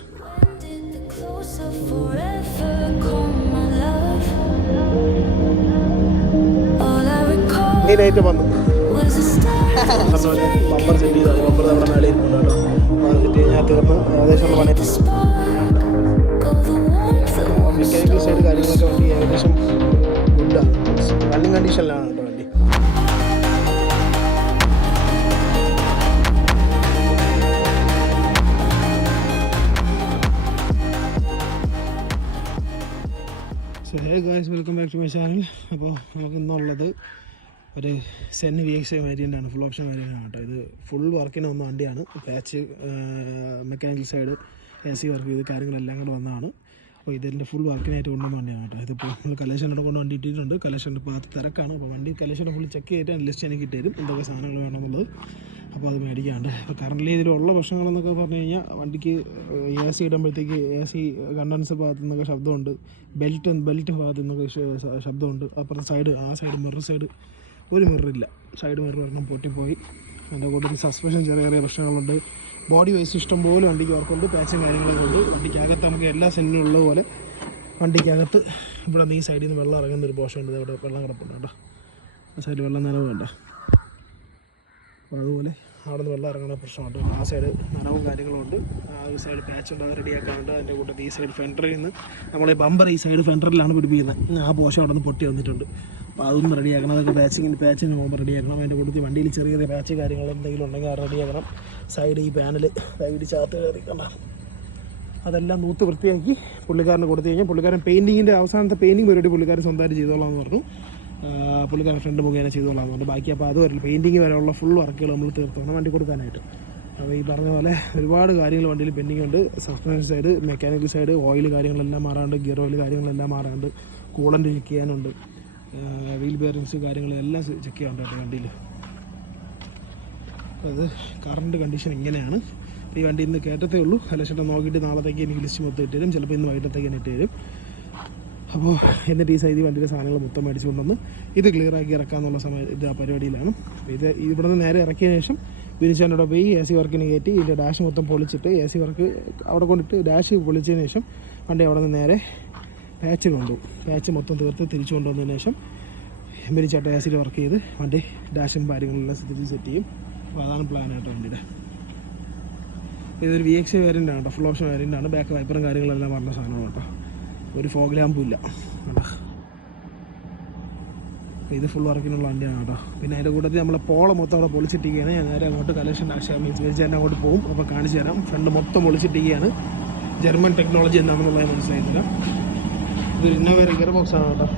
കേട്ടോ. മെയിനായിട്ട് വന്നു ബമ്പർ സെറ്റ് ചെയ്താൽ ബമ്പർ നമ്മുടെ മേലെ ഇരുന്നുണ്ട് കേട്ടോ. അത് സെറ്റ് കഴിഞ്ഞാൽ തീർന്ന് ഏകദേശം പണി മെക്കാനിക്കൽ സൈഡ് കാര്യങ്ങളൊക്കെ വണ്ടി ഏകദേശം ഗുഡാണ്, റണ്ണിങ് കണ്ടീഷനിലാണ് കേട്ടോ വണ്ടി. So hey guys, welcome back to my channel. അപ്പോൾ നമുക്ക് ഇന്നുള്ളത് ഒരു സെൻ VX വേരിയൻ്റാണ്, ഫുൾ ഓപ്ഷൻ വേരിയൻ്റാണ് കേട്ടോ. ഇത് ഫുൾ വർക്കിന് വന്ന വണ്ടിയാണ്. Patch, mechanical side, AC work ചെയ്ത് കാര്യങ്ങളെല്ലാം കൂടെ വന്നതാണ്. അപ്പോൾ ഇതിൻ്റെ ഫുൾ വർക്കിനായിട്ട് കൊണ്ടുവന്ന വണ്ടിയാണ് കേട്ടോ. ഇതിപ്പോൾ നമ്മൾ കലേഷൻ്റെ കൊണ്ട് വണ്ടി ഇട്ടിട്ടുണ്ട്. കലേഷൻ്റെ ഭാഗത്ത് തിരക്കാണ്. അപ്പോൾ വണ്ടി കലേഷൻ്റെ ഫുൾ ചെക്ക് ചെയ്തിട്ട് ലിസ്റ്റ് എനിക്ക് ഇട്ടുതരും എന്തൊക്കെ സാധനങ്ങൾ വേണമെന്നുള്ളത്. അപ്പോൾ അത് മേടിക്കാണ്ട്. അപ്പോൾ കറൻ്റ് ഇതിലുള്ള പ്രശ്നങ്ങളെന്നൊക്കെ പറഞ്ഞു കഴിഞ്ഞാൽ വണ്ടിക്ക് AC ഇടുമ്പോഴത്തേക്ക് AC കണ്ടൻസർ ഭാഗത്തു നിന്നൊക്കെ ശബ്ദമുണ്ട്, ബെൽറ്റ് ഭാഗത്തു നിന്നൊക്കെ ശബ്ദമുണ്ട്. അപ്പുറത്തെ സൈഡ്, ആ സൈഡ് മിറർ സൈഡ് ഒരു മിററില്ല, സൈഡ് മിറർ ഒരെണ്ണം പൊട്ടിപ്പോയി. അതിൻ്റെ കൂട്ടത്തിൽ സസ്പെൻഷൻ ചെറിയ ചെറിയ പ്രശ്നങ്ങളുണ്ട്. ബോഡി വൈസ് ഇഷ്ടം പോലെ വണ്ടിക്ക് വർക്കുണ്ട്, പാച്ചും കാര്യങ്ങളൊക്കെ ഉണ്ട്. വണ്ടിക്കകത്ത് നമുക്ക് എല്ലാ സെല്ലിനും ഉള്ളതുപോലെ വണ്ടിക്കകത്ത് ഇവിടെ നിന്ന് ഈ സൈഡിൽ നിന്ന് വെള്ളം ഇറങ്ങുന്നൊരു പോർഷൻ ഉണ്ട്. അവിടെ വെള്ളം കിടപ്പുണ്ട് കേട്ടോ. ആ സൈഡിൽ വെള്ളം നനവ് വേണ്ട. അപ്പോൾ അതുപോലെ അവിടെ നിന്ന് വെള്ളം ഇറങ്ങുന്ന പ്രശ്നമുണ്ട്. ആ സൈഡ് നനവും കാര്യങ്ങളും ഉണ്ട്. ആ ഒരു സൈഡ് പാച്ച് ഉണ്ട്, അത് റെഡിയാക്കാറുണ്ട്. അതിൻ്റെ കൂട്ടത്തിൽ ഈ സൈഡ് ഫെൻഡറിൽ നിന്ന് നമ്മൾ ഈ ബമ്പർ ഈ സൈഡ് ഫെൻഡറിലാണ് പിടിപ്പിക്കുന്നത്. ആ പോർഷൻ അവിടെ നിന്ന് പൊട്ടി വന്നിട്ടുണ്ട്. അപ്പോൾ അതൊന്നും റെഡിയാക്കണം. അതൊക്കെ പാച്ചിന് പോകുമ്പോൾ റെഡിയാക്കണം. അതിൻ്റെ കൂട്ടത്തിൽ വണ്ടിയിൽ ചെറിയ ചെറിയ പാച്ച് കാര്യങ്ങൾ എന്തെങ്കിലും ഉണ്ടെങ്കിൽ അത് റെഡിയാക്കണം. സൈഡ് ഈ പാനൽ സൈഡ് ചാത്ത് കയറിക്കണ്ട, അതെല്ലാം നൂത്ത് വൃത്തിയാക്കി പുള്ളിക്കാരന് കൊടുത്തു കഴിഞ്ഞാൽ പുള്ളിക്കാരൻ പെയിൻറ്റിങ്ങിൻ്റെ അവസാനത്തെ പെയിൻറ്റിങ് പരിപാടി പുള്ളിക്കാരൻ സ്വന്തമായിട്ട് ചെയ്തോളാം എന്ന് പറഞ്ഞു. പുള്ളിക്കാരൻ ഫ്രണ്ട് മുഖേന ചെയ്തോളാം എന്ന് പറഞ്ഞു. ബാക്കി അപ്പോൾ അത് വരില്ല, പെയിൻറ്റിങ് വരെയുള്ള ഫുൾ വർക്കുകൾ നമ്മൾ തീർത്തോണം വണ്ടി കൊടുക്കാനായിട്ട്. അപ്പോൾ ഈ പറഞ്ഞ പോലെ ഒരുപാട് കാര്യങ്ങൾ വണ്ടിയിൽ പെൻഡിങ് ഉണ്ട്. Suspension side, mechanical side, oil കാര്യങ്ങളെല്ലാം മാറാണ്ട്, ഗിയർ ഓയിൽ കാര്യങ്ങളെല്ലാം മാറാണ്ട്, കൂളൻ്റ് ചെക്ക് ചെയ്യാനുണ്ട്, വീൽ ബെയറിങ്സ് കാര്യങ്ങളെല്ലാം ചെക്ക് ചെയ്യാനുണ്ട് കേട്ടോ വണ്ടിയിൽ. അത് കറണ്ട് കണ്ടീഷൻ ഇങ്ങനെയാണ്. ഈ വണ്ടി ഇന്ന് കേട്ടതേ ഉള്ളൂ. കലേശം നോക്കിയിട്ട് നാളത്തേക്ക് എനിക്ക് ലിസ്റ്റ് മൊത്തം ഇട്ട് തരും, ചിലപ്പോൾ ഇന്ന് വൈകിട്ടത്തേക്ക് തന്നെ ഇട്ട് തരും. അപ്പോൾ എന്നിട്ട് ഈ സൈഡിൽ വണ്ടിയുടെ സാധനങ്ങൾ മൊത്തം മേടിച്ച് കൊണ്ടുവന്ന് ഇത് ക്ലിയർ ആക്കി ഇറക്കാമെന്നുള്ള ഇത് ആ പരിപാടിയിലാണ്. ഇത് ഇവിടെ നിന്ന് നേരെ ഇറക്കിയതിന് ശേഷം ബിനിച്ചാൻ്റെ പോയി AC വർക്കിന് കയറ്റി ഇതിൻ്റെ ഡാഷ് മൊത്തം പൊളിച്ചിട്ട് AC വർക്ക് അവിടെ കൊണ്ടിട്ട് ഡാഷ് പൊളിച്ചതിന് ശേഷം വണ്ടി അവിടെ നിന്ന് നേരെ പാച്ച് കൊണ്ടുപോകും. പാച്ച് മൊത്തം തീർത്ത് തിരിച്ചു കൊണ്ടുവന്നതിന് ശേഷം ബിനിച്ചാട്ട AC വർക്ക് ചെയ്ത് വണ്ടി ഡാഷും കാര്യങ്ങളെല്ലാം സെറ്റ് ചെയ്യും. അപ്പോൾ അതാണ് പ്ലാനായിട്ട് വണ്ടിയുടെ. ഇതൊരു VX വേരിയൻ്റാണ് കേട്ടോ, ഫുൾ ഓപ്ഷൻ വേരിയൻ്റാണ്. ബാക്ക് വൈപ്പറും കാര്യങ്ങളെല്ലാം പറഞ്ഞ സാധനമാണ് കേട്ടോ. ഒരു ഫോഗ് ലാമ്പും ഇല്ല കേട്ടോ. ഇത് ഫുൾ വർക്കിനുള്ള വണ്ടിയാണ് കേട്ടോ. പിന്നെ അതിൻ്റെ കൂട്ടത്തിൽ നമ്മളെ പോള മൊത്തം അവിടെ പൊളിച്ചിട്ടിരിക്കുകയാണ്. ഞാൻ നേരെ അങ്ങോട്ട് കലേഷൻ ബിനിച്ചാൻ്റെ അങ്ങോട്ട് പോകും. അപ്പോൾ കാണിച്ചു തരാം. ഫ്രണ്ട് മൊത്തം പൊളിച്ചിട്ടിരിക്കുകയാണ്. ജർമ്മൻ ടെക്നോളജി എന്താണെന്നുള്ളത് മനസ്സിലായിട്ടില്ല. ഇത് ഇന്നോവ ഗിയർ ബോക്സ് ആണ് കേട്ടോ.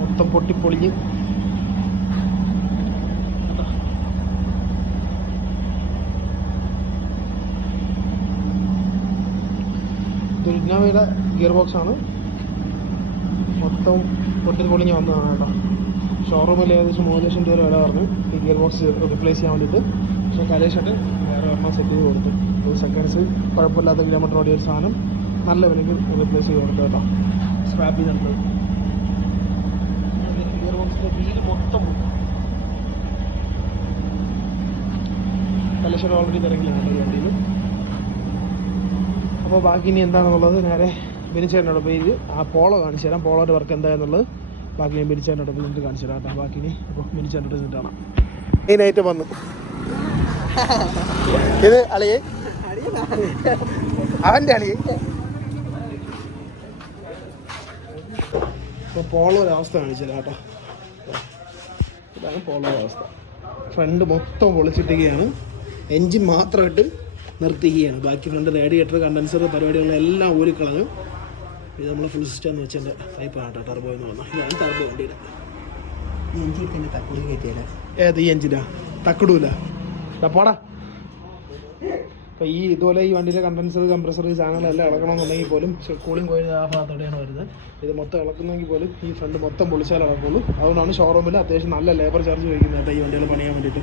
മൊത്തം പൊട്ടിപ്പൊളിഞ്ഞ് ഇതൊരു ഇന്നോവയുടെ ഗിയർ ബോക്സ് ആണ്. മൊത്തം പൊട്ടിപ്പൊളിഞ്ഞ് വന്നതാണ് കേട്ടോ. ഷോറൂമിൽ ഏകദേശം 3 ലക്ഷം രൂപ വില പറഞ്ഞു ഈ ഗിയർ ബോക്സ് റീപ്ലേസ് ചെയ്യാൻ വേണ്ടിയിട്ട്. പക്ഷേ കലേഷട്ട് വേറെ ഒരെണ്ണം സെറ്റ് ചെയ്ത് കൊടുത്തു. 2 സെക്കൻഡ്സ് കുഴപ്പമില്ലാത്ത കിലോമീറ്റർ ഓടിയ ഒരു സാധനം നല്ല വിലയ്ക്ക് റീപ്ലേസ് ചെയ്ത് കൊടുത്തു കേട്ടോ. സ്ക്രാപ്പ് ചെയ്തിട്ടുണ്ട്. ഗിയർ ബോക്സിൻ്റെ വീല് മൊത്തം കലേഷട്ട് ഓൾറെഡി തിരക്കിലാണ് ഈ വണ്ടിയിൽ. അപ്പോൾ ബാക്കി ഇനി എന്താണെന്നുള്ളത് നേരെ ബിനിച്ചേട്ടനോട് പോയി ആ പോളോ കാണിച്ചു തരാം. പോളോയുടെ വർക്ക് എന്താണെന്നുള്ളത് ബാക്കി ഞാൻ ബിനിച്ചേട്ടനോട് പോയി നിങ്ങൾക്ക് കാണിച്ചു തരാം കേട്ടോ. ബാക്കി ഇനി അപ്പോൾ ബിനിച്ചേട്ടനോട് ചെന്നിട്ടാണ് മെയിനായിട്ട് വന്നു. ഇത് അളിയെ അവൻ്റെ അളിയെ. ഇപ്പോൾ പോളോ ഒരവസ്ഥ കാണിച്ചു തരാം കേട്ടോ. ഇതാണ് പോളോ അവസ്ഥ. ഫ്രണ്ട് മൊത്തം പൊളിച്ചിട്ടിരിക്കുകയാണ്. എൻജിൻ മാത്രമായിട്ട് നിർത്തിക്കുകയാണ്. ബാക്കി ഫ്രണ്ട് റേഡിയേറ്റർ, കണ്ടൻസർ പരിപാടികളെല്ലാം ഊരിക്കളഞ്ഞു. ഇത് നമ്മൾ ഫുൾ സിസ്റ്റം എന്ന് വെച്ചതിൻ്റെ പൈപ്പാണ് കേട്ടോ. ടർബോ എന്ന് പറഞ്ഞാൽ ഇതാണ് ടർബോ വണ്ടിയുടെ. ഈ എൻജിൻ തന്നെ തക്കുടി കയറ്റിയാലേ. ഏത് ഈ എൻജിനാ? തക്കടൂല പോടാ. അപ്പോൾ ഈ ഇതുപോലെ ഈ വണ്ടിയിലെ കണ്ടൻസർ, കംപ്രസർ, ഈ സാധനങ്ങളെല്ലാം ഇളക്കണമെന്നുണ്ടെങ്കിൽ പോലും കൂളിംഗ് കോയിൽ ആ ഭാഗത്തോടെയാണ് വരുന്നത്. ഇത് മൊത്തം ഇളക്കുന്നെങ്കിൽ പോലും ഈ ഫ്രണ്ട് മൊത്തം പൊളിച്ചാൽ ഇളക്കുള്ളൂ. അതുകൊണ്ടാണ് ഷോറൂമിൽ അത്യാവശ്യം നല്ല ലേബർ ചാർജ് വയ്ക്കുന്നത് കേട്ടോ ഈ വണ്ടികൾ പണിയാൻ വേണ്ടിയിട്ട്.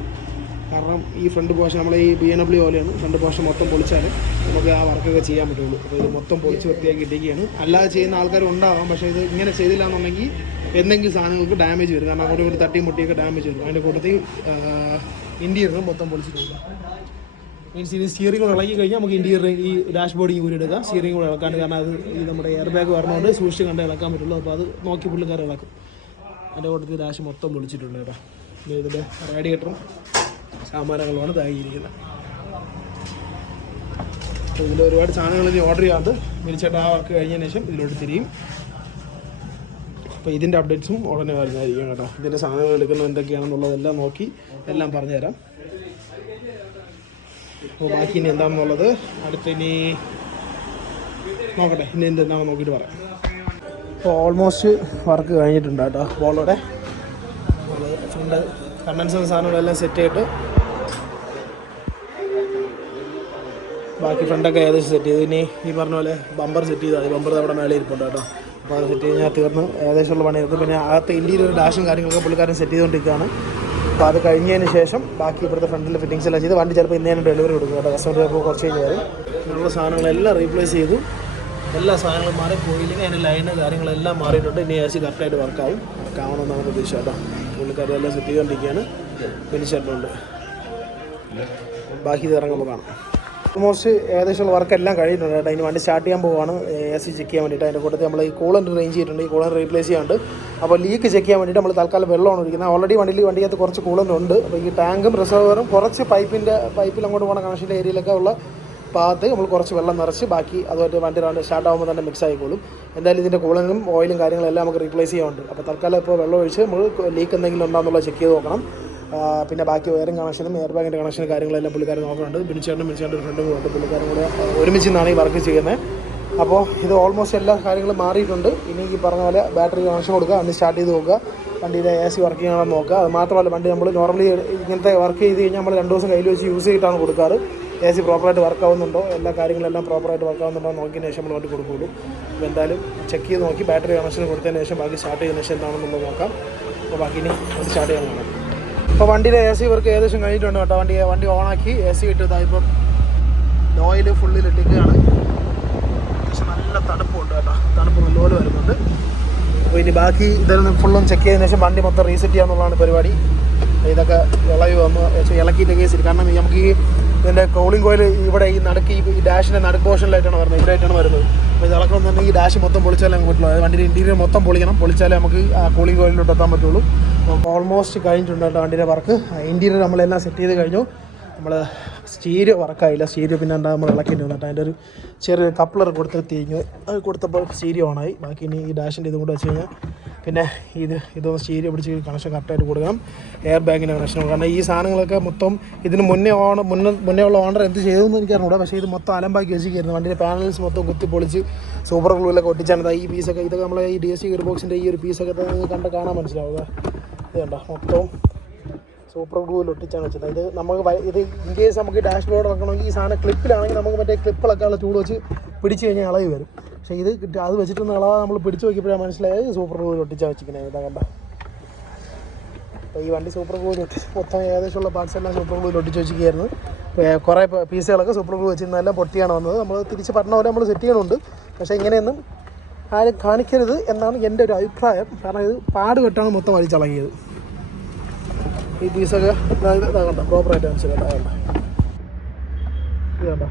കാരണം ഈ ഫ്രണ്ട് പോർഷൻ നമ്മളെ ഈ BMW പോലെയാണ്. ഫ്രണ്ട് പോർഷൻ മൊത്തം പൊളിച്ചാൽ നമുക്ക് ആ വർക്കൊക്കെ ചെയ്യാൻ പറ്റുള്ളൂ. അപ്പോൾ ഇത് മൊത്തം പൊളിച്ച് വൃത്തിയാക്കി ഇട്ടിരിക്കുകയാണ്. അല്ലാതെ ചെയ്യുന്ന ആൾക്കാർ ഉണ്ടാവാം. പക്ഷേ ഇത് ഇങ്ങനെ ചെയ്തില്ല എന്നുണ്ടെങ്കിൽ എന്തെങ്കിലും സാധനങ്ങൾക്ക് ഡാമേജ് വരും. കാരണം അങ്ങോട്ടും തട്ടിയും മുട്ടിയൊക്കെ ഡാമേജ് വരും. അതിൻ്റെ കൂട്ടത്തിൽ ഇൻറ്റീരിയർ മൊത്തം പൊളിച്ചിട്ടുണ്ട്. മീൻസ് ഇത് സ്റ്റിയറിംഗ് കൂടെ ഇളക്കി കഴിഞ്ഞാൽ നമുക്ക് ഇൻറ്റീരിയർ ഈ ഡാഷ് ബോർഡിങ് കൂടി എടുക്കാം. സ്റ്റിയറിംഗ് കൂടെ ഇളക്കാൻ, കാരണം അത് ഈ നമ്മുടെ എയർ ബാഗ് വരണോണ്ട് സൂക്ഷിച്ച് കണ്ടേ ഇളക്കാൻ പറ്റുള്ളൂ. അപ്പോൾ അത് നോക്കി പുള്ളിക്കാർ ഇളക്കും. അതിൻ്റെ കൂട്ടത്തിൽ ഡാഷ് മൊത്തം പൊളിച്ചിട്ടുണ്ട് കേട്ടോ. ഇതിൻ്റെ റേഡിയേറ്ററും സാമാനങ്ങളുമാണ് താങ്ങിയിരിക്കുന്നത്. അപ്പോൾ ഇതിൽ ഒരുപാട് സാധനങ്ങൾ ഇനി ഓർഡർ ചെയ്യാണ്ട് മിനിച്ചേട്ടാ ആ വർക്ക് കഴിഞ്ഞതിന് ശേഷം ഇതിലോട്ട് തിരിയും. അപ്പോൾ ഇതിൻ്റെ അപ്ഡേറ്റ്സും ഉടനെ വരുന്നതായിരിക്കും കേട്ടോ. ഇതിൻ്റെ സാധനങ്ങൾ എടുക്കുന്നത് എന്തൊക്കെയാണെന്നുള്ളതെല്ലാം നോക്കി എല്ലാം പറഞ്ഞുതരാം. അപ്പോൾ ബാക്കി ഇനി എന്താണെന്നുള്ളത് ഇനി നോക്കട്ടെ, ഇനി എന്താണെന്ന് നോക്കിയിട്ട് പറയാം. അപ്പോൾ ഓൾമോസ്റ്റ് വർക്ക് കഴിഞ്ഞിട്ടുണ്ട് കേട്ടോ. ബോളോടെ ഫ്രണ്ട് കണ്ടൻസർ സാധനങ്ങളെല്ലാം സെറ്റ് ചെയ്തിട്ട് ബാക്കി ഫ്രണ്ടൊക്കെ ഏകദേശം സെറ്റ് ചെയ്ത് ഇനി ഈ പറഞ്ഞ പോലെ ബമ്പർ സെറ്റ് ചെയ്താൽ മതി. ബമ്പർ അവിടെ മേലെ ഇരിപ്പുണ്ട് കേട്ടോ. അപ്പോൾ അത് സെറ്റ് കഴിഞ്ഞാൽ തീർന്ന് ഏകദേശമുള്ള പണി തീർന്നു. പിന്നെ അകത്ത് ഇൻറ്റീരിയർ ഡാഷും കാര്യങ്ങളൊക്കെ പുള്ളിക്കാരൻ സെറ്റ് ചെയ്തുകൊണ്ടിരിക്കുകയാണ്. അപ്പോൾ അത് കഴിഞ്ഞതിന് ശേഷം ബാക്കി ഇവിടുത്തെ ഫ്രണ്ടിൽ ഫിറ്റിങ്സ് എല്ലാം ചെയ്ത് വണ്ടി ചിലപ്പോൾ ഇന്നേനും ഡെലിവറി കൊടുക്കും കേട്ടോ. കസ്റ്റമർ ചിലപ്പോൾ കുറച്ച് കഴിഞ്ഞ് വരും. ഇങ്ങനെയുള്ള സാധനങ്ങളെല്ലാം റീപ്ലേസ് ചെയ്തു. എല്ലാ സാധനങ്ങളും മാറി പോയില്ലെങ്കിൽ അതിൻ്റെ ലൈന് കാര്യങ്ങളെല്ലാം മാറിയിട്ടുണ്ട്. ഇനി AC കറക്റ്റായിട്ട് വർക്കാവണമെന്നാണ് പ്രതീക്ഷ കേട്ടോ. പുള്ളിക്കാരെല്ലാം സെറ്റ് ചെയ്തുകൊണ്ടിരിക്കുകയാണ്. ഫിനിഷായിട്ടുണ്ട്. ബാക്കി ഇത് ഇറങ്ങുമ്പോൾ കാണാം. ഓൾമോസ്റ്റ് ഏകദേശമുള്ള വർക്കെല്ലാം കഴിഞ്ഞിട്ടുണ്ട് കേട്ടോ. ഇനി വണ്ടി സ്റ്റാർട്ട് ചെയ്യാൻ പോവുകയാണ്. AC ചെക്ക് ചെയ്യാൻ വേണ്ടിയിട്ട്. അതിൻ്റെ കൂട്ടത്തിൽ നമ്മൾ ഈ കൂളൻ്റ് റേഞ്ച് ചെയ്തിട്ടുണ്ട്. ഈ കൂളൻ്റ് റീപ്ലേസ് ചെയ്യാണ്ട്. അപ്പോൾ ലീക്ക് ചെക്ക് ചെയ്യാൻ വേണ്ടിയിട്ട് നമ്മൾ തൽക്കാലം വെള്ളമാണ് ഒഴിക്കുന്നത്. ഓൾറെഡി വണ്ടിക്കകത്ത് കുറച്ച് കൂളൻ്റ് ഉണ്ട്. അപ്പോൾ ഈ ടാങ്കും റിസർവറും കുറച്ച് പൈപ്പിൽ അങ്ങോട്ട് പോകുന്ന കണക്ഷൻ്റെ ഏരിയയിലൊക്കെ ഉള്ള ഭാഗത്ത് നമ്മൾ കുറച്ച് വെള്ളം നിറച്ച് ബാക്കി അതുമായിട്ട് വണ്ടി സ്റ്റാർട്ട് ആകുമ്പോൾ തന്നെ മിക്സ് ആയിക്കോളും. എന്തായാലും ഇതിൻ്റെ കൂളനും ഓയിലും കാര്യങ്ങളെല്ലാം നമുക്ക് റീപ്ലേസ് ചെയ്യാനുണ്ട്. അപ്പോൾ തൽക്കാലം ഇപ്പോൾ വെള്ളം ഒഴിച്ച് നമ്മൾ ലീക്ക് എന്തെങ്കിലും ഉണ്ടോയെന്നുള്ളത് ചെക്ക് ചെയ്ത് നോക്കണം. പിന്നെ ബാക്കി വയറിംഗ് കണക്ഷനും എയർ ബാഗിൻ്റെ കണക്ഷനും കാര്യങ്ങളെല്ലാം പുള്ളിക്കാരൻ നോക്കുന്നുണ്ട്. ബിനിച്ചേട്ടനും ഫ്രണ്ടും കൂടെ പുള്ളിക്കാരും കൂടെ ഒരുമിച്ച് നിന്നാണ് ഈ വർക്ക് ചെയ്യുന്നത്. അപ്പോൾ ഇത് ഓൾമോസ്റ്റ് എല്ലാ കാര്യങ്ങളും മാറിയിട്ടുണ്ട്. ഇനി ഈ പറഞ്ഞ പോലെ ബാറ്ററി കണക്ഷൻ കൊടുക്കുക, വണ്ടി സ്റ്റാർട്ട് ചെയ്ത് നോക്കുക, വണ്ടിയുടെ AC വർക്കിംഗ് ആണെന്ന് നോക്കുക. അത് മാത്രമല്ല വണ്ടി നമ്മൾ നോർമലി ഇങ്ങനത്തെ വർക്ക് ചെയ്ത് കഴിഞ്ഞാൽ നമ്മൾ 2 ദിവസം കയ്യിൽ വെച്ച് യൂസ് ചെയ്തിട്ടാണ് കൊടുക്കാറ്. AC പ്രോപ്പറായിട്ട് വർക്ക് ആവുന്നുണ്ടോ, എല്ലാ കാര്യങ്ങളെല്ലാം പ്രോപ്പറായിട്ട് വർക്ക് ആവുന്നുണ്ടോ നോക്കിയതിന് ശേഷം നമ്മൾ വണ്ടി കൊടുക്കുകയുള്ളൂ. അപ്പോൾ എന്തായാലും ചെക്ക് ചെയ്ത് നോക്കി ബാറ്ററി കണക്ഷൻ കൊടുത്തതിന് ശേഷം ബാക്കി സ്റ്റാർട്ട് ചെയ്യുന്ന ശേഷം എന്താണെന്നുള്ളത് നോക്കാം. അപ്പോൾ ബാക്കി ഇനി വണ്ടി സ്റ്റാർട്ട് ചെയ്യാൻ നോക്കാം. അപ്പോൾ വണ്ടിയുടെ AC വർക്ക് ഏകദേശം കഴിഞ്ഞിട്ടുണ്ട് കേട്ടോ. വണ്ടി ഓണാക്കി AC ഇട്ടതാണ്. ഇപ്പം ഓയിൽ ഫുള്ളിലിട്ടിക്കുകയാണ്. അത്യാവശ്യം നല്ല തണുപ്പുണ്ട് കേട്ടോ. തണുപ്പ് നല്ലപോലെ വരുന്നുണ്ട്. അപ്പോൾ ഇനി ബാക്കി ഇതെല്ലാം ഫുള്ളും ചെക്ക് ചെയ്തതിന് ശേഷം വണ്ടി മൊത്തം റീസെറ്റ് ചെയ്യാന്നുള്ളതാണ് പരിപാടി. ഇതൊക്കെ ഇളകി വന്ന് ഇളക്കിയിട്ട് കേസിൽ, കാരണം നമുക്ക് ഈ ഇതിൻ്റെ കൂളിംഗ് കോയിൽ ഇവിടെ ഈ നടുക്ക് ഈ ഡാഷിൻ്റെ നടുക്ക് പോർഷനിലായിട്ടാണ് വരുന്നത്, ഇവിടെയായിട്ടാണ് വരുന്നത്. അപ്പോൾ ഇത് ഇളക്കണമെന്നുണ്ടെങ്കിൽ ഈ ഡാഷ് മൊത്തം പൊളിച്ചാലേ നമുക്ക് പറ്റുള്ളൂ. അതായത് വണ്ടിയുടെ ഇൻറ്റീരിയർ മൊത്തം പൊളിക്കണം, പൊളിച്ചാലേ നമുക്ക് ആ കൂളിംഗ് കോയിലോട്ട് എത്താൻ പറ്റുള്ളൂ. അപ്പോൾ ഓൾമോസ്റ്റ് കഴിഞ്ഞിട്ടുണ്ട് കേട്ടോ വണ്ടിയുടെ വർക്ക്. ഇൻറ്റീരിയർ നമ്മളെല്ലാം സെറ്റ് ചെയ്ത് കഴിഞ്ഞു. നമ്മൾ സ്റ്റീരിയോ വർക്കായില്ല. സ്റ്റീരിയോ പിന്നെ നമ്മൾ ഇളക്കേണ്ടി വന്നു കേട്ടോ. അതിൻ്റെ ഒരു ചെറിയ കപ്ലർ കൊടുത്ത് തിരിഞ്ഞു. അത് കൊടുത്തപ്പോൾ സ്റ്റീരിയോ ഓണായി. ബാക്കി ഇനി ഈ ഡാഷിൻ്റെ ഇതും കൂടെ വെച്ച് കഴിഞ്ഞാൽ പിന്നെ ഇതൊന്ന് സ്റ്റീരിയോ പിടിച്ച് കണക്ഷൻ കറക്റ്റായിട്ട് കൊടുക്കണം. എയർ ബാഗിൻ്റെ കണക്ഷൻ, കാരണം ഈ സാധനങ്ങളൊക്കെ മൊത്തം ഇതിന് മുന്നേ ഉള്ള ഓണർ എന്ത് ചെയ്തതെന്ന് എനിക്കറിഞ്ഞൂടാ. പക്ഷേ ഇത് മൊത്തം അലമ്പാക്കി വെച്ചിരിക്കുന്നു. വണ്ടിയുടെ പാനൽസ് മൊത്തം കുത്തി പൊളിച്ച് സൂപ്പർ ഗ്ലൂവിലൊക്കെ ഒട്ടിച്ചാണ് ഈ പീസൊക്കെ. ഇതൊക്കെ നമ്മളെ ഈ DSG ഗിയർ ബോക്സിൻ്റെ ഈ ഒരു പീസൊക്കെ കാണാൻ മനസ്സിലാവുക. ഇത് കണ്ടോ, മൊത്തം സൂപ്പർ ഗ്ലൂവിൽ ഒട്ടിച്ചാണ് വെച്ചത്. ഇത് നമുക്ക് ഇത് ഇൻ കേസ് നമുക്ക് ഡാഷ് ബോർഡ് വെക്കണമെങ്കിൽ ഈ സാധനം ക്ലിപ്പിലാണെങ്കിൽ നമുക്ക് മറ്റേ ക്ലിപ്പിളൊക്കെ ഉള്ള ചൂട് വെച്ച് പിടിച്ച് കഴിഞ്ഞാൽ ഇളകി വരും. പക്ഷേ ഇത് അത് വെച്ചിട്ടൊന്നും ഇളവാ നമ്മൾ പിടിച്ച് നോക്കിയപ്പോഴാണ് മനസ്സിലായത് സൂപ്പർ ഗ്ലൂവിൽ ഒട്ടിച്ചാൽ വെച്ചിരിക്കുന്നത്. ഇതാ കണ്ട. അപ്പോൾ ഈ വണ്ടി സൂപ്പർ ഗ്ലൂവിൽ മൊത്തം ഏകദേശമുള്ള പാർട്സ് എല്ലാം സൂപ്പർ ഗ്ലൂവിൽ ഒട്ടിച്ച് വെച്ചിരിക്കുകയായിരുന്നു. കുറേ പീസുകളൊക്കെ സൂപ്പർ ഗ്ലൂ വെച്ചിരുന്നതെല്ലാം പൊട്ടിയാണ് വന്നത്. നമ്മൾ തിരിച്ച് പറഞ്ഞ പോലെ നമ്മൾ സെറ്റ് ചെയ്യണമുണ്ട്. പക്ഷേ ഇങ്ങനെയൊന്നും ആരും കാണിക്കരുത് എന്നാണ് എൻ്റെ ഒരു അഭിപ്രായം. കാരണം ഇത് പാട് വെട്ടാണ് മൊത്തം വലിച്ചിളകിയത്. ഈ പീസൊക്കെ ഇതാകണ്ട പ്രോപ്പറായിട്ട് മനസ്സിലാകണ്ട. ഇത് കണ്ട,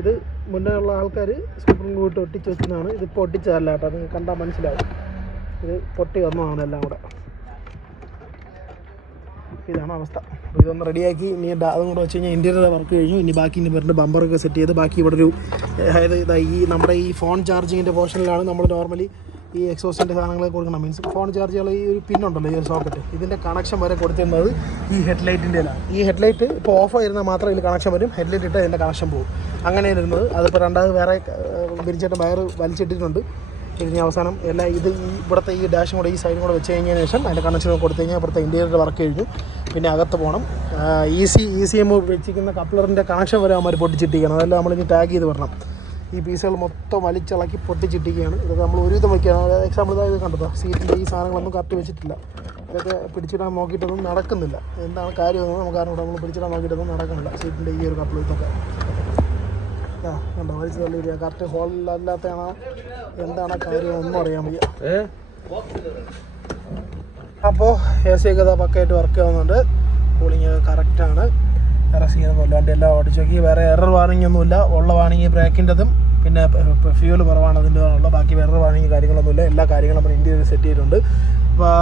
ഇത് മുന്നേ ഉള്ള ആൾക്കാർ സൂപ്പർ ഗ്ലൂ ഇട്ട് ഒട്ടിച്ച് വെക്കുന്നതാണ്. ഇതിപ്പോൾ ഒട്ടിച്ചതല്ല കേട്ടോ, അത് കണ്ടാൽ മനസ്സിലാവും. ഇത് പൊട്ടി വന്നതാണ് എല്ലാം കൂടെ. ഇതാണ് അവസ്ഥ. അപ്പോൾ ഇതൊന്ന് റെഡിയാക്കി ഇനി അതും കൂടെ വെച്ച് കഴിഞ്ഞാൽ ഇൻറ്റീരിയർ വർക്ക് കഴിഞ്ഞു. ഇനി ബാക്കി ഇനി വരുന്ന ബമ്പറൊക്കെ സെറ്റ് ചെയ്ത് ബാക്കി ഇവിടെ ഒരു, അതായത് ഈ നമ്മുടെ ഈ ഫോൺ ചാർജിങ്ങിൻ്റെ പോർഷനിലാണ് നമ്മൾ നോർമലി ഈ എക്സോസിൻ്റെ സാധനങ്ങളൊക്കെ കൊടുക്കണം. മീൻസ് ഫോൺ ചാർജ് ചെയ്യാനുള്ള ഈ ഒരു പിന്നുണ്ടല്ലോ, ഈ ഒരു സോക്കറ്റ്, ഇതിൻ്റെ കണക്ഷൻ വരെ കൊടുത്തിരുന്നത് ഈ ഹെഡ്ലൈറ്റിൻ്റെലാണ്. ഈ ഹെഡ്ലൈറ്റ് ഇപ്പോൾ ഓഫ് ആയിരുന്നാൽ മാത്രം ഇതിൽ കണക്ഷൻ വരും. ഹെഡ്ലൈറ്റ് ഇട്ട് ഇതിൻ്റെ കണക്ഷൻ പോകും. അങ്ങനെയാണ് ഇരുന്നത്. അതിപ്പോൾ രണ്ടാമത് വേറെ പിരിച്ചിട്ട് വയർ വലിച്ചിട്ടിട്ടുണ്ട്. ഇനി അവസാനം എല്ലാം ഇത് ഇവിടുത്തെ ഈ ഡാഷും കൂടെ ഈ സൈഡും കൂടെ വെച്ച് കഴിഞ്ഞതിന് ശേഷം അതിൻ്റെ കണക്ഷൻ കൊടുത്തു കഴിഞ്ഞാൽ ഇവിടുത്തെ ഇൻറ്റീരിയർ വർക്ക് കഴിഞ്ഞു. പിന്നെ അകത്ത് പോകണം. ECM വെച്ചിരിക്കുന്ന കപ്ലറിൻ്റെ കണക്ഷൻ വരെ അവന്മാർ പൊട്ടിച്ചിട്ടിരിക്കണം. അതെല്ലാം നമ്മളിനി ടാഗ് ചെയ്ത് വരണം. ഈ പീസുകൾ മൊത്തം വലിച്ചിളക്കി പൊട്ടിച്ചിട്ടിരിക്കുകയാണ്. ഇതൊക്കെ നമ്മൾ ഒരുവിധം വയ്ക്കുകയാണ്. എക്സാമ്പിൾ ഇതായത് കണ്ടോ, സീറ്റിൻ്റെ ഈ സാധനങ്ങളൊന്നും കറക്റ്റ് വെച്ചിട്ടില്ല. ഇതൊക്കെ പിടിച്ചിടാൻ നോക്കിയിട്ടൊന്നും നടക്കുന്നില്ല. എന്താണ് കാര്യമെന്ന് നമുക്ക് അറിഞ്ഞൂടെ. നമ്മൾ പിടിച്ചിടാൻ നോക്കിയിട്ടൊന്നും നടക്കുന്നില്ല. സീറ്റിൻ്റെ ഈ ഒരു കപ്ലർ ഇതൊക്കെ കണ്ടോ വലിച്ച് തള്ളി വരിക. കറക്റ്റ് ഹോളിലല്ലാത്തതാണോ എന്താണ് കാര്യം ഒന്നും അറിയാൻ വയ്യ. അപ്പോൾ AC ഒക്കെ പക്കയായിട്ട് വർക്ക് ആവുന്നുണ്ട്. കൂളിംഗ് കറക്റ്റാണ്. വേറെ സീനൊന്നുമില്ല. വണ്ടി എല്ലാം ഓടിച്ച് നോക്കി, വേറെ എറർ വാർണിംഗ് ഒന്നുമില്ല. ഉള്ള വാർണിംഗ് ബ്രേക്കിൻ്റെതും പിന്നെ ഫ്യൂൽ കുറവാണ് അതിൻ്റെ ഉള്ള, ബാക്കി വേറെ വാർണിംഗ് കാര്യങ്ങളൊന്നുമില്ല. എല്ലാ കാര്യങ്ങളും നമ്മൾ ഇന്ത്യയിൽ സെറ്റ് ചെയ്തിട്ടുണ്ട്. അപ്പോൾ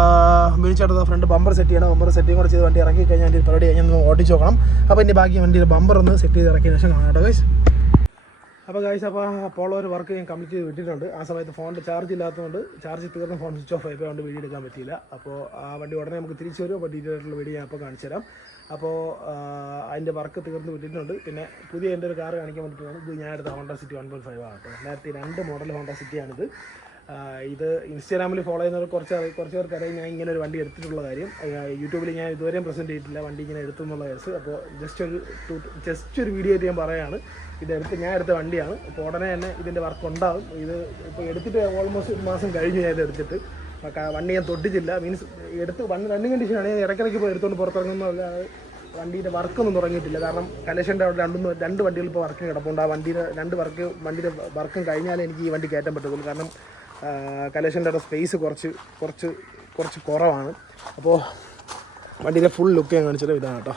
വിളിച്ചെടുത്ത ഫ്രണ്ട് ബമ്പർ സെറ്റ് ചെയ്യണം. ബമ്പർ സെറ്റിംഗ് കൂടെ ചെയ്ത് വണ്ടി ഇറക്കി കഴിഞ്ഞാൽ വണ്ടി പരിപാടി കഴിഞ്ഞാൽ ഓടിച്ച് നോക്കണം. അപ്പോൾ ഇനി ബാക്കി വണ്ടിയുടെ ബമ്പർ ഒന്ന് സെറ്റ് ചെയ്ത് ഇറക്കിയ ശേഷം കാണാം കേട്ടോ ഗൈസ്. അപ്പോൾ ഗൈസ്, അപ്പോൾ അപ്പോളോ ഒരു വർക്ക് ഞാൻ കംപ്ലീറ്റ് ചെയ്ത് വിട്ടിട്ടുണ്ട്. ആ സമയത്ത് ഫോണിൻ്റെ ചാർജ് ഇല്ലാത്തതുകൊണ്ട്, ചാർജ് തീർന്ന ഫോൺ സ്വിച്ച് ഓഫ് ആയപ്പോൾ കൊണ്ട് വീഡിയോ എടുക്കാൻ പറ്റിയില്ല. അപ്പോൾ ആ വണ്ടി ഉടനെ നമുക്ക് തിരിച്ചു വരും. അപ്പോൾ ഡീറ്റെയിൽ ആയിട്ടുള്ള വീഡിയോ ഞാൻ അപ്പോൾ കാണിച്ചു തരാം. അപ്പോൾ അതിൻ്റെ വർക്ക് തീർന്ന് വിട്ടിട്ടുണ്ട്. പിന്നെ പുതിയ എൻ്റെ ഒരു കാർ കാണിക്കാൻ വേണ്ടിയിട്ടാണ്. ഇത് ഞാൻ എടുത്ത ഹോണ്ട സിറ്റി 1.5 ആണ് കേട്ടോ. 2002 മോഡൽ ഹോണ്ട സിറ്റിയാണിത്. ഇത് ഇൻസ്റ്റാഗ്രാമിൽ ഫോളോ ചെയ്യുന്നവർ കുറച്ച് പേർക്ക് അറിയാം ഞാൻ ഇങ്ങനെ ഒരു വണ്ടി എടുത്തിട്ടുള്ള കാര്യം. യൂട്യൂബിൽ ഞാൻ ഇതുവരെയും പ്രസൻറ്റ് ചെയ്തിട്ടില്ല വണ്ടി ഇങ്ങനെ എടുത്തു എന്നുള്ള കേസ്. അപ്പോൾ ജസ്റ്റ് ഒരു വീഡിയോ ആയിട്ട് ഞാൻ പറയുകയാണ്. ഞാൻ എടുത്ത വണ്ടിയാണ്. അപ്പോൾ ഉടനെ തന്നെ ഇതിൻ്റെ വർക്ക് ഉണ്ടാകും. ഇത് ഇപ്പോൾ എടുത്തിട്ട് ഓൾമോസ്റ്റ് 1 മാസം കഴിഞ്ഞു ഞാൻ ഇത് എടുത്തിട്ട്. വണ്ടി ഞാൻ തൊട്ടിച്ചില്ല, മീൻസ് എടുത്ത് വണ്ടി റണ്ണിങ് കണ്ടീഷനാണ്. ഞാൻ ഇടയ്ക്കിടയ്ക്ക് ഇപ്പോൾ എടുത്തുകൊണ്ട് പുറത്തിറങ്ങുന്നതല്ല. വണ്ടിയുടെ വർക്കൊന്നും തുടങ്ങിയിട്ടില്ല. കാരണം കലേഷൻ്റെ അവിടെ രണ്ട് വണ്ടികൾ ഇപ്പോൾ വർക്കിന് കിടപ്പുണ്ട്. ആ വണ്ടിയുടെ വണ്ടിയുടെ വർക്കും കഴിഞ്ഞാലേ എനിക്ക് ഈ വണ്ടി കയറ്റാൻ പറ്റത്തുള്ളൂ. കാരണം കലേഷൻ്റെ അവിടെ സ്പേസ് കുറച്ച് കുറവാണ്. അപ്പോൾ വണ്ടിയുടെ ഫുൾ ലുക്ക് ഞാൻ കാണിച്ചത് ഇതാണ് കേട്ടോ.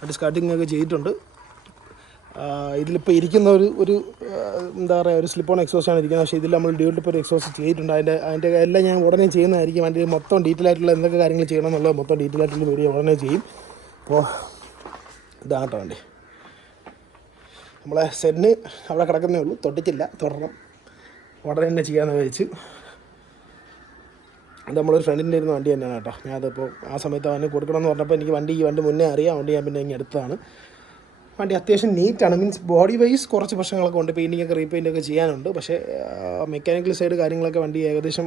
വണ്ടി സ്റ്റാർട്ടിങ് ഒക്കെ ചെയ്തിട്ടുണ്ട്. ഇതിലിപ്പോൾ ഇരിക്കുന്ന ഒരു എന്താ പറയുക, ഒരു സ്ലിപ്പ് ഓൺ എക്സോസ്റ്റാണ് ഇരിക്കുന്നത്. പക്ഷേ ഇതിൽ നമ്മൾ ഡ്യൂട്ടിപ്പോൾ ഒരു എക്സോസ്റ്റ് ചെയ്തിട്ടുണ്ട്. അതിൻ്റെ എല്ലാം ഞാൻ ഉടനെ ചെയ്യുന്നതായിരിക്കും. വണ്ടി മൊത്തം ഡീറ്റെയിൽ ആയിട്ടുള്ള എന്തൊക്കെ കാര്യങ്ങൾ ചെയ്യണം എന്നുള്ളത് മൊത്തം ഡീറ്റെയിൽ ആയിട്ടുള്ള വീഡിയോ ഉടനെ ചെയ്യും. അപ്പോൾ ഇതാണ് കേട്ടോ വണ്ടി. നമ്മളെ സെന്ന് അവിടെ കിടക്കുന്നേ ഉള്ളൂ, തൊട്ടിച്ചില്ല, തുടരണം. ഉടനെ തന്നെ ചെയ്യാമെന്ന് വിചാരിച്ചു. അത് നമ്മളൊരു ഫ്രണ്ടിൻ്റെ ഇരുന്ന വണ്ടി തന്നെയാണ് കേട്ടോ. ഞാനതിപ്പോൾ ആ സമയത്ത് അവന് കൊടുക്കണമെന്ന് പറഞ്ഞപ്പോൾ എനിക്ക് ഈ വണ്ടി മുന്നേ അറിയാം. വണ്ടി ഞാൻ പിന്നെ ഇങ്ങനെ എടുത്തതാണ്. വണ്ടി അത്യാവശ്യം നീറ്റാണ്. മീൻസ് ബോഡി വൈസ് കുറച്ച് പ്രശ്നങ്ങളൊക്കെ ഉണ്ട്. പെയിൻറ്റിങ്ങൊക്കെ റീപെയിൻ്റൊക്കെ ചെയ്യാനുണ്ട്. പക്ഷേ മെക്കാനിക്കൽ സൈഡ് കാര്യങ്ങളൊക്കെ വണ്ടി ഏകദേശം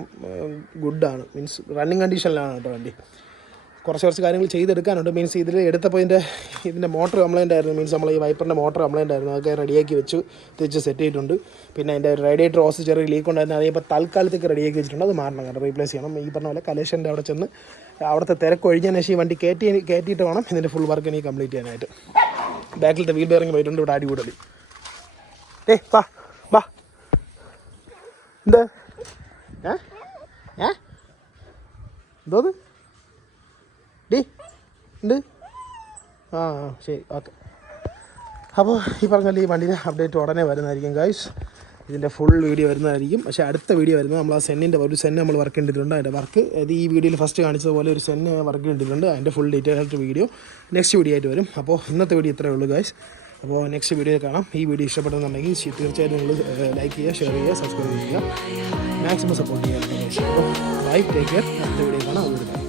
ഗുഡാണ്. മീൻസ് റണ്ണിങ് കണ്ടീഷനിലാണ് കേട്ടോ വണ്ടി. കുറച്ച് കാര്യങ്ങൾ ചെയ്തെടുക്കാനുണ്ട്. മീൻസ് ഇതിൽ എടുത്തപ്പോൾ ഇതിൻ്റെ മോട്ടർ കംപ്ലൈൻ്റ് ആയിരുന്നു. മീൻസ് നമ്മൾ ഈ വൈപ്പറിൻ്റെ മോട്ടർ കംപ്ലൈൻ്റ് ആയിരുന്നു. അതൊക്കെ റെഡിയാക്കി വെച്ചു, തിരിച്ച് സെറ്റ് ചെയ്തിട്ടുണ്ട്. പിന്നെ അതിൻ്റെ റേഡിയേറ്റർ ഓസ് ചെറിയ ലീക്ക് ഉണ്ടായിരുന്നു. അതേപോലെ തൽക്കാലത്തേക്ക് റെഡിയാക്കി വെച്ചിട്ടുണ്ട്. അത് മാറണം, കാരണം റീപ്ലേസ് ചെയ്യണം. ഈ പറഞ്ഞ പോലെ കലേഷൻ്റെ അവിടെ ചെന്ന് അവിടുത്തെ തിരക്ക് ഒഴിഞ്ഞതിന് ശേഷം ഈ വണ്ടി കയറ്റിയിട്ട് വേണം ഇതിൻ്റെ ഫുൾ വർക്ക് എനിക്ക് കംപ്ലീറ്റ് ചെയ്യാനായിട്ട്. ബാക്കിലത്തെ വീൽ ബെയറിംഗ് പോയിട്ടുണ്ട്. ഇവിടെ അടികൂടൽ. വാ എന്ത് എന്തോന്ന് ഉണ്ട്. ശരി, ഓക്കെ. അപ്പോൾ ഈ പറഞ്ഞാൽ ഈ വണ്ടിയുടെ അപ്ഡേറ്റ് ഉടനെ വരുന്നതായിരിക്കും ഗൈസ്. ഇതിൻ്റെ ഫുൾ വീഡിയോ വരുന്നതായിരിക്കും. പക്ഷേ അടുത്ത വീഡിയോ വരുന്നത് നമ്മൾ ആ ഒരു സെന്ന് നമ്മൾ വർക്ക് ചെയ്തിട്ടുണ്ട്. അതിൻ്റെ വർക്ക് അത് ഈ വീഡിയോയിൽ ഫസ്റ്റ് കാണിച്ചതുപോലെ ഒരു സെന്ന് വർക്ക് ചെയ്തിട്ടുണ്ട്. അതിൻ്റെ ഫുൾ ഡീറ്റെയിൽ ആയിട്ട് വീഡിയോ നെക്സ്റ്റ് വീഡിയോ ആയിട്ട് വരും. അപ്പോൾ ഇന്നത്തെ വീഡിയോ ഇത്രയേ ഉള്ളൂ ഗൈസ്. അപ്പോൾ നെക്സ്റ്റ് വീഡിയോയിൽ കാണാം. ഈ വീഡിയോ ഇഷ്ടപ്പെടുന്നുണ്ടെങ്കിൽ തീർച്ചയായിട്ടും നിങ്ങൾ ലൈക്ക് ചെയ്യുക, ഷെയർ ചെയ്യുക, സബ്സ്ക്രൈബ് ചെയ്യുക, മാക്സിമം സപ്പോർട്ട് ചെയ്യുക. അപ്പോൾ ബൈ, ടേക്ക് കെയർ. അടുത്ത വീഡിയോ കാണാം.